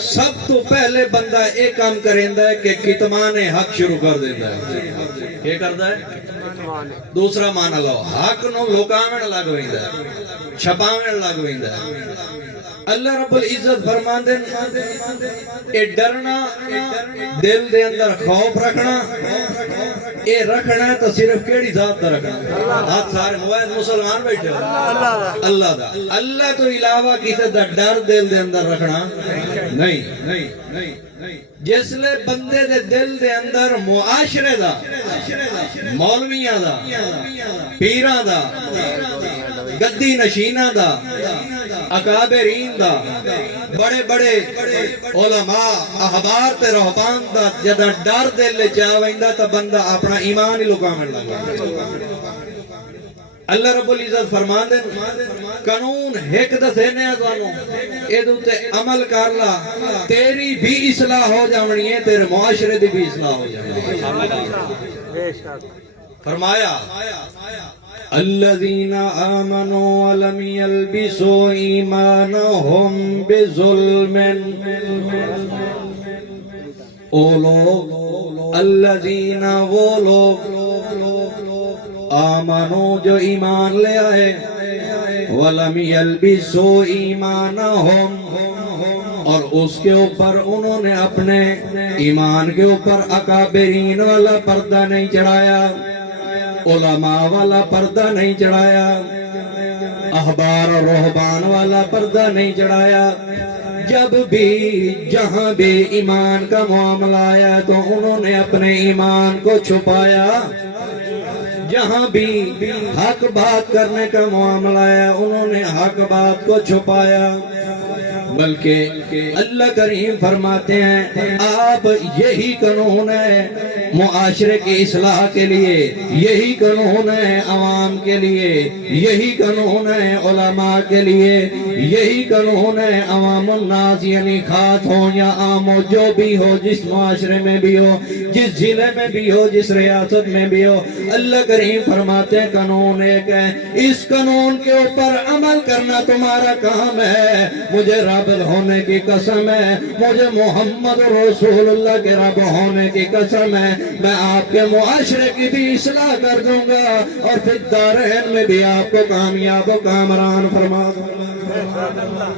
سب تو پہلے بندہ ایک کام کریندا ہے کہ کتمان حق شروع کر دیندا ہے. کیا کردا ہے؟ دوسرا مانا لو حق نو لوکاویں لگ ویندا ہے, چھپاویں لگ ویندا ہے. اللہ رب العزت فرماندے اے ڈرنا, دل دے اندر خوف رکھنا, اے رکھنا ہے تو صرف کیڑی ذات دا رکھنا. ہاتھ سارے موائد مسلمان بیٹھے ہو, اللہ دا, اللہ تو علاوہ کسی دا ڈر دل دے اندر رکھنا نہیں. جس لے بندے دے دل دے اندر معاشرے دا, مولویاں دا, پیراں دا, گدی نشیناں دا, اکابرین دا, بڑے بڑے علماء احبار تے رہبان دا جدا ڈر دل لے چاویندا تا بندہ اپنا ایمان ہی لکامن لگا. اللہ رب العزت فرماندے قانون ایک دسینے توانوں اے دوتے عمل کر لا, تیری بھی اصلاح ہو جاونی ہے, تیرے معاشرے دی بھی اصلاح ہو جاونی ہے. فرمایا الذین آمنوا ولم یلبسوا ایمانہم بظلم, او لوگ الذین وہ لوگ آمنو جو ایمان لے آئے, ولم یلبسوا ایمانہم اور اس کے اوپر انہوں نے اپنے ایمان کے اوپر اکابرین والا پردہ نہیں چڑھایا, علماء والا پردہ نہیں چڑھایا, احبار اور رہبان والا پردہ نہیں چڑھایا. جب بھی جہاں بھی ایمان کا معاملہ آیا تو انہوں نے اپنے ایمان کو چھپایا. جہاں بھی حق بات کرنے کا معاملہ آیا انہوں نے حق بات کو چھپایا. بلکہ اللہ کریم فرماتے ہیں آپ یہی قانون ہے معاشرے کی اصلاح کے لیے, یہی قانون ہے عوام کے لیے, یہی قانون ہے علماء کے لیے, یہی قانون ہے عوام الناس یعنی خاص ہو یا عام ہو, جو بھی ہو, جس معاشرے میں بھی ہو, جس ضلع میں بھی ہو, جس ریاست میں بھی ہو. اللہ کریم فرماتے ہیں قانون ایک ہے, اس قانون کے اوپر عمل کرنا تمہارا کام ہے. مجھے رب ہونے کی قسم ہے, مجھے محمد رسول اللہ کے رب ہونے کی قسم ہے, میں آپ کے معاشرے کی بھی اصلاح کر دوں گا اور پھر دارین میں بھی آپ کو کامیاب و کامران فرما دوں گا.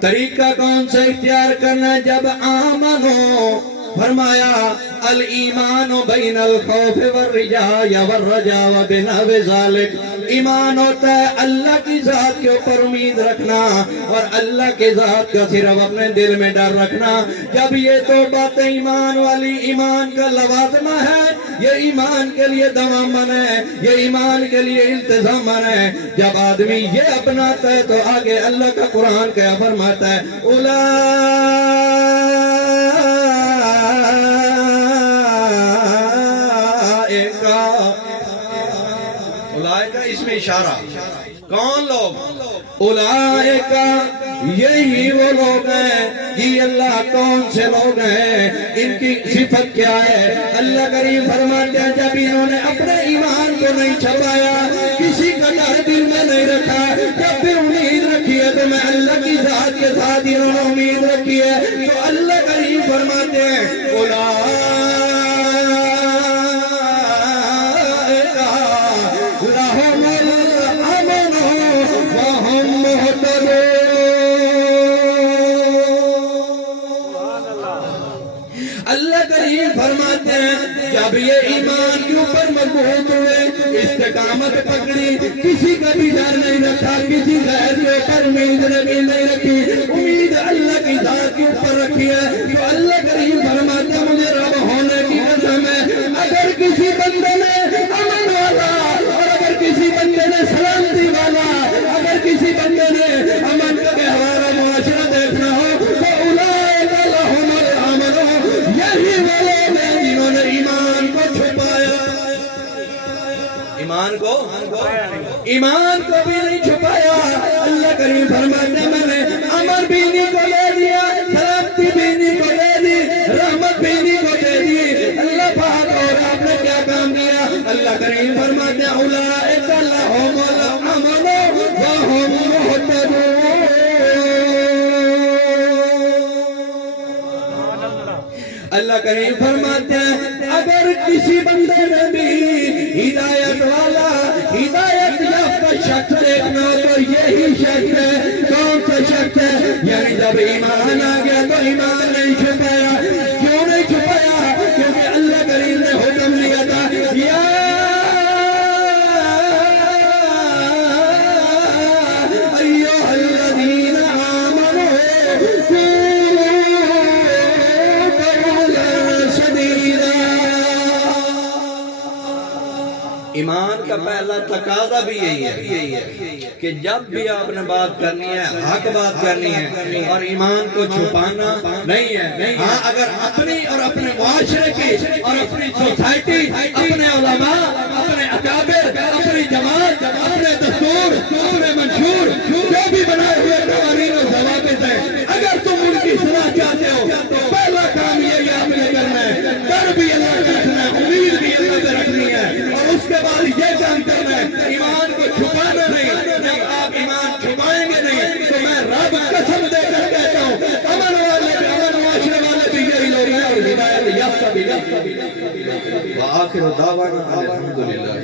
طریقہ کون سا اختیار کرنا ہے؟ جب آمنو فرمایا الایمان بین الخوف والرجاء والرجاء وبنحو ذلک. ایمان ہوتا ہے اللہ کی ذات کے اوپر امید رکھنا اور اللہ کی ذات کا صرف اپنے دل میں ڈر رکھنا. جب یہ تو باتیں ایمان والی, ایمان کا لوازمہ ہے, یہ ایمان کے لیے دوامن ہے, یہ ایمان کے لیے التزامن ہے. جب آدمی یہ اپناتا ہے تو آگے اللہ کا قرآن کیا فرماتا ہے, اولائکا اس میں اشارہ. کون لوگ؟ اولائکا یہی وہ لوگ ہیں. یہ اللہ کون سے لوگ ہیں, ان کی صفت کیا ہے؟ اللہ کریم فرماتے ہیں جب انہوں نے اپنے ایمان کو نہیں چھپایا, کسی کا ڈر دل میں نہیں رکھا, جب پھر امید رکھی ہے تو میں اللہ کی ذات کے ساتھ انہوں نے امید رکھی ہے, تو اللہ کریم فرماتے ہیں اللہ کریم فرماتے ہیں جب یہ ایمان کے اوپر مضبوط ہوئے, استقامت پکڑی, کسی کا بھی ڈر نہیں رکھا, کسی غیر کے اوپر امید نہیں رکھی, امید اللہ کی ذات کے اوپر رکھی ہے, تو اللہ کریم فرماتے ہیں مجھے رب ہونے کی قسم ہے اگر کسی بندے نے امن والا اور اگر کسی بندے نے سلامتی والا, اگر کسی بندے نے امن کا گہوارہ معاشرہ دیکھنا ہو تو اولئک لہم الامن, یہی وہ لوگ ہیں جنہوں نے ایمان کو چھپایا. ایمان کو بھی نہیں چھپایا. اللہ کریم فرماتے ہیں میں نے امر بینی کو لے لیا, سلامتی بینی کو لے لیا, اللہ کریم فرماتے ہیں اگر کسی بندے میں بھی ہدایت والا ہدایت یافتہ شخص دیکھنا تو یہی شخص ہے. کون سا شخص ہے؟ یعنی جب ایمان آ گیا تو ایمان نہیں چھپایا. کیوں نہیں چھپایا؟ کیونکہ اللہ کریم نے حکم دیا تھا یا ایھا الذین آمنوا ایمان کا پہلا تقاضا بھی یہی ہے کہ جب بھی آپ نے بات کرنی ہے حق بات کرنی ہے اور ایمان کو چھپانا نہیں ہے. ہاں اگر اپنی اور اپنے معاشرے کی اور اپنی سوسائٹی اپنے علماء اپنے اکابر اپنی جماعت اپنے دستور اپنے منشور جو بھی بنائے ہوئے قوانین و ضوابط ہیں اگر تم ان کی صلاح چاہتے ہو تو پہلا کام یہ آپ نے کرنا ہے. ڈر بھی اللہ کا رکھنا ہے, امید بھی اللہ پہ رکھنی ہے اور اس کے بعد یہ کام کرنا ہے ایمان کو چھپانا نہیں. جب آپ ایمان چھپائیں گے نہیں تو میں رب قسم دے کر کہتا ہوں امن والے امن معاشرے والے بھی یہی لوگ ہیں اور ہدایت یافتہ بھی. وآخر دعوانا الحمدللہ.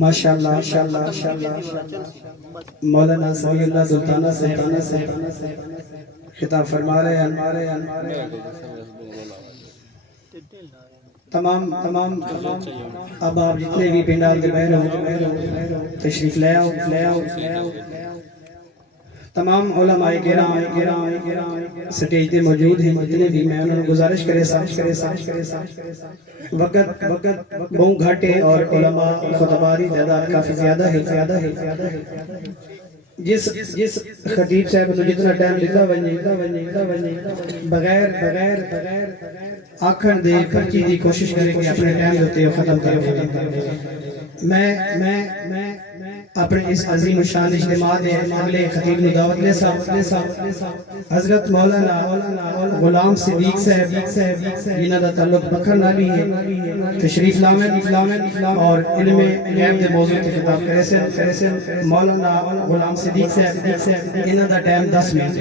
ماشاءاللہ مولانا سمی اللہ سلطانہ سے خطاب فرما رہے ہیں. تمام اب آپ جتنے بھی پنڈال دے بہر ہو تشریف لے آؤ. تمام علماء کرام سٹیج تے موجود ہیں جتنے بھی میں انہوں نے گزارش کرے وقت بہت گھٹ ہے اور علماء خطباری تعداد کافی زیادہ ہے. جس خطیب صاحب تو جتنا ٹائم دیتا ونجے بغیر آکھن دے پرچی دی کوشش کرے کہ اپنے ٹائم ہوتے ہو ختم کرے. میں اپنے اس عظیم الشان اجتماع دے اگلے خطیب نے دعوت لے صاحب حضرت مولانا غلام صدیق صاحب جنہاں دا تعلق بکھر نالی ہے تشریف لاویں اور علم غیب دے موضوع تے خطاب کرے سے مولانا غلام صدیق صاحب انہاں دا ٹائم 10 منٹ.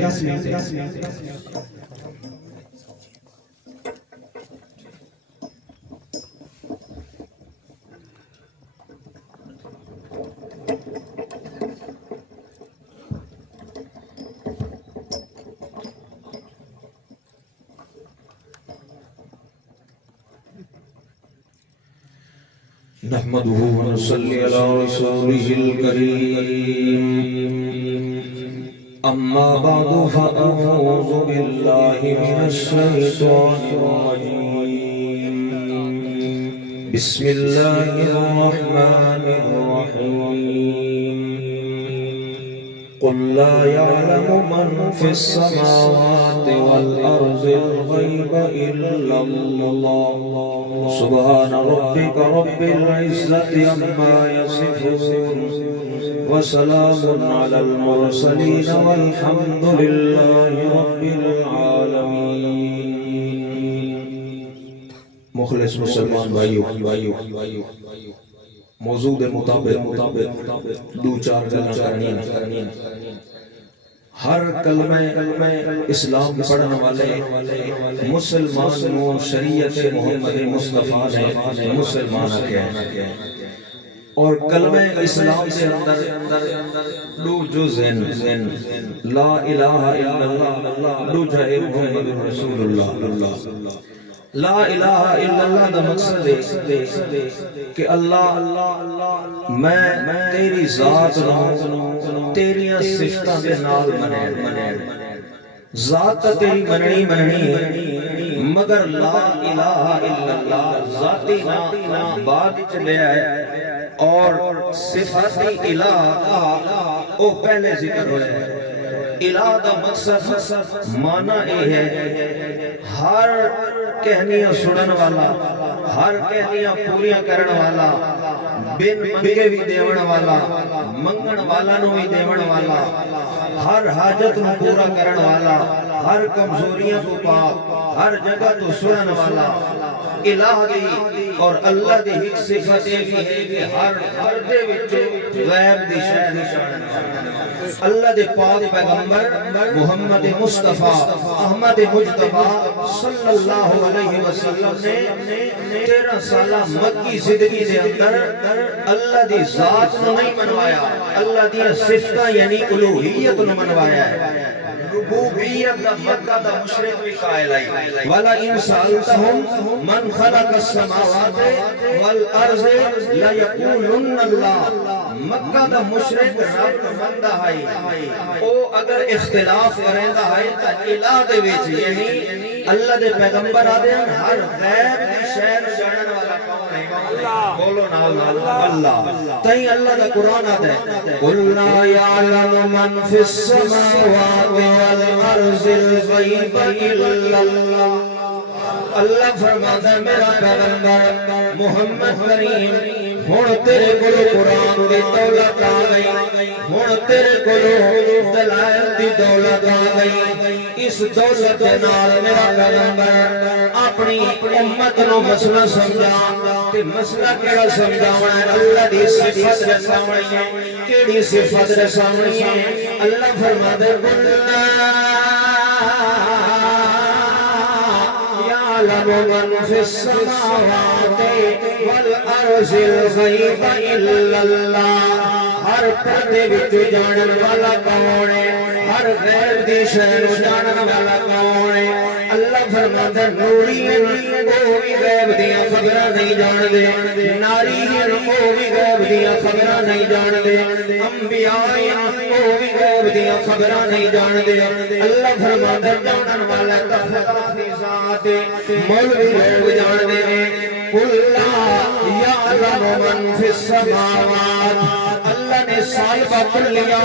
نحمده ونصلي على رسوله الكريم أما بعد فأعوذ بالله من الشيطان الرجيم بسم الله الرحمن الرحيم قل لا يعلم من في السماوات والأرض الغيب إلا الله سبحان ربك رب العزة عما يصفون وسلام على المرسلين والحمد لله رب العالمين. مخلص مسلمان بھائیو موضوع دے مطابق دو چار گلاں کرنی. ہر کلمہ اسلام پڑھنے والے مسلمان نو شریعت محمد مصطفیٰ نے مسلمان کیا اور کلمہ اسلام سے اندر دو جز ہیں لا الہ الا اللہ دو جائے محمد رسول اللہ. لا الہ الا اللہ دا مقصد ہے کہ اللہ میں تیری ذات نو تیریاں صفتاں دے نال منے ذات تیری مننی مگر لا الہ الا اللہ ذاتی نا بعد چلے آئے اور صفاتی الہ او پہلے ذکر ہوئے. الہ دا مقصد معنی یہ ہے ہر کہنیاں سنن والا ہر کہنیاں پوریاں کرن والا بن منگے بھی دیون والا منگن والا نو بھی دیون والا ہر حاجت نو پورا کرن والا ہر کمزوریاں کو پاک ہر جگہ تو سنن والا الہ دی اور اللہ دی ایک صفت ہے کہ ہر دے وچ غیب دی شے نشان اللہ دے پاک پیغمبر محمد مصطفیٰ احمد مجتبی صلی اللہ علیہ وسلم نے 13 سالہ مکی زندگی دے اندر اللہ دی ذات نو نہیں منوایا، اللہ دی صفتہ یعنی الوہیت نو منوایا ہے۔ ربوبیت دا مکہ دا مشرک بھی قائل آئی وَلَئِن سَأَلْتَهُمْ مَنْ خَلَقَ السَّمَاوَاتِ وَالْأَرْضِ لَيَقُولُنَّ اللَّهُ مکہ دا مشرک رب مندہ ہے، او اگر اختلاف کریں دا ہے تا الہ دے ویچ یعنی اللہ دے پیغمبر آدھے ہیں ہر غیب دی شہر جانن والا کون ہے؟ بولو نا اللہ تہیں اللہ دا قرآن آدھے قُلْ لَا يَعْلَمُ مَنْ فِي السَّمَاوَاتِ وَالْأَرْضِ الْغَيْبَ إِلَّا اللَّهُ اللہ فرماتا ہے میرا پیغمبر محمد کریم ہن تیرے کولو قرآن دی دولت آ گئی، ہن تیرے کولو دلائل دی دولت آ گئی، اس دولت دے نال میرا پیغمبر اپنی امت نو مسئلہ سمجھا تے مسئلہ کیڑا سمجھاونا ہے؟ اللہ دی صفت رساونی ہے، کیڑی صفت رساونی ہے؟ اللہ فرماتا ہے يَعْلَمُ مَنْ فِي السَّمَاوَاتِ وَالْأَرْضِ الْغَيْبَ إِلَّا اللَّهُ ہر پردے وچ جانن والا کون ہے؟ ہر غیب دی شے نو جانن والا کون ہے؟ اللہ فرماتا ہے نوری او بھی غیب دیاں خبراں نہیں جان دے، ناری او بھی غیب دیاں خبراں نہیں جان دے، انبیاء او بھی غیب دیاں خبراں نہیں جان دے۔ اللہ فرماتا ہے جانن والا خدا دی ذات مولوی لوگ جان دے قُلْ لَا يَعْلَمُ مَنْ فِي السَّمَاوَاتِ اللہ نے صالبہ کلیہ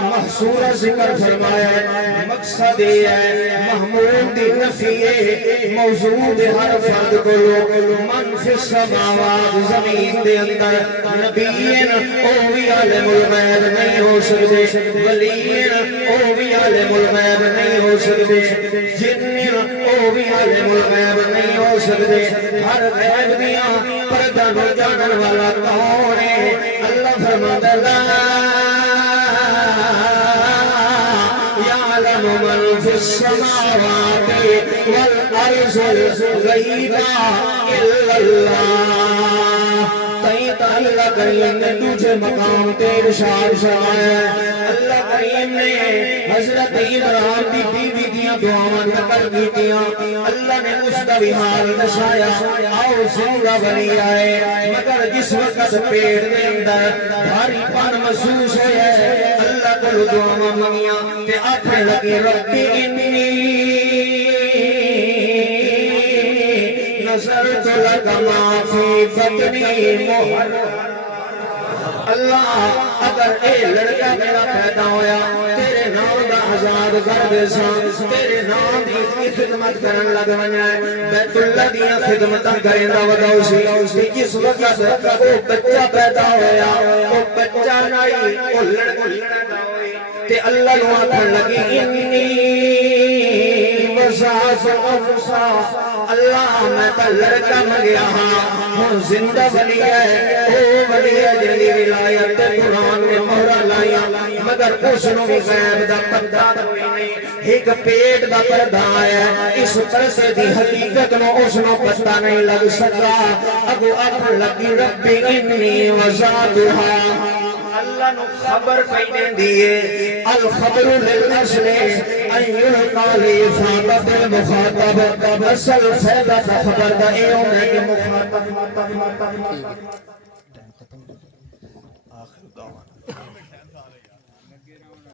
محصورہ ذکر فرمایا ہے، مقصد یہ ہے محمود دی نفی موجود ہر فرد کو من فی السماوات زمین دے اندر نبیین او بھی عالم الغیب نہیں ہو سکتے، ولیین او بھی عالم الغیب نہیں ہو سکتے، جنین او بھی عالم الغیب نہیں ہو سکتے، ہر غیب دیاں پردہ نو جانن والا کون ہے؟ اللہ فرماتا ہے يَعْلَمُ مَنْ فِي السَّمَاوَاتِ وَالْأَرْضِ الْغَيْبَ إِلَّا اللَّهُ تائیں اللہ کریم نے تجھے مقام تے ارشاد فرمایا ہے۔ اللہ کریم نے حضرت عمران کی بیوی دیاں دعاواں نقل کیتیاں، اللہ نے اس دا بھی حال دسایا آؤ زندہ ولی آئے مگر جس وقت پیٹ دے اندر بھاری پن محسوس ہویا ہے اللہ کو دعاواں منگیاں تے اپنے لگے ربی انی نظرت لک ما فی بطنی محرم اللہ اگر اے لڑکا میرا پیدا ہویا تیرے نام دا آزاد کر دے سان، تیرے نام دی خدمت کرن لگ ونجا ہے، بیت اللہ دیاں خدمتاں کریں دا وداؤ سی جس وقت او بچہ پیدا ہویا او بچہ نائی او لڑکا ہوئی تے اللہ نو آکھن لگی انی وسعت انسا اللہ میں تا لڑکا منگیا ہاں ہن زندہ ولی ہے او ولی ہے جنی ولایت قرآن نے مہرہ لائیا مگر اس نو بھی غیب دا پردہ کوئی نہیں، ایک پیٹ دا پردہ ہے اس پرس دی حقیقت نو اس نو پتہ نہیں لگ سکا، اگو اپن لگی رب انی وزادها اللہ نو خبر پہنے دیئے الخبر للنسل ان یلقى لفاقت المخاطب اصل فیدہ خبر دا ایوں ہے کہ مخاطب